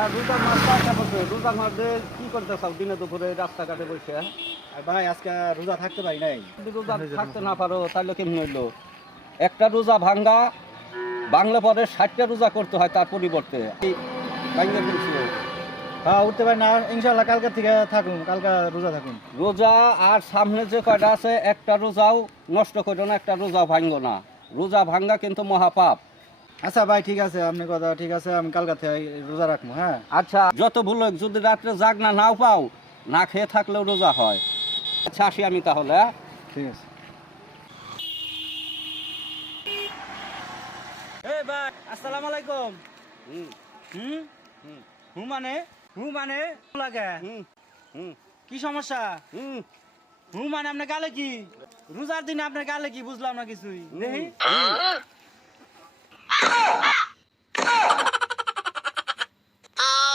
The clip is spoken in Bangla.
আর রোজার মাসটা একটা বছর রোজার মাসে কি করতে চাও দিনে দুপুরে রাস্তাঘাটে বসে আর ভাই আজকে রোজা থাকতে পারি নাই। যদি রোজা থাকতে না পারো তাহলে কেমন হইলো? একটা রোজা বাংলা পরে 60টা রোজা করতে হয় তার পরিবর্তে ভাঙ্গে ফেলছিল। হ্যাঁ উঠতে পারি না, ইনশাল্লাহ কালকে থেকে থাকুন, কালকে রোজা থাকুন। রোজা আর সামনে যে কয়টা আছে একটা রোজাও নষ্ট করো না, একটা রোজাও ভাঙ্গো না। রোজা ভাঙ্গা কিন্তু মহাপাপ। আচ্ছা ভাই ঠিক আছে, আপনি কথা ঠিক আছে, আমি কালকে থেকে রোজা রাখবো। হ্যাঁ আচ্ছা যত ভুলো যদি রাত্রে জাগ না নাও পাও, না খেয়ে থাকলেও রোজা হয়। আচ্ছা আসি আমি তাহলে, হ্যাঁ? ঠিক আছে। এই ভাই আসসালামু আলাইকুম। হুম হুম হুম হু মানে লাগে হুম হুম কি সমস্যা? হুম হু মানে আপনার গালে কি? রোজার দিনে আপনার গালে কি বুঝলাম না কিছুই। দেখি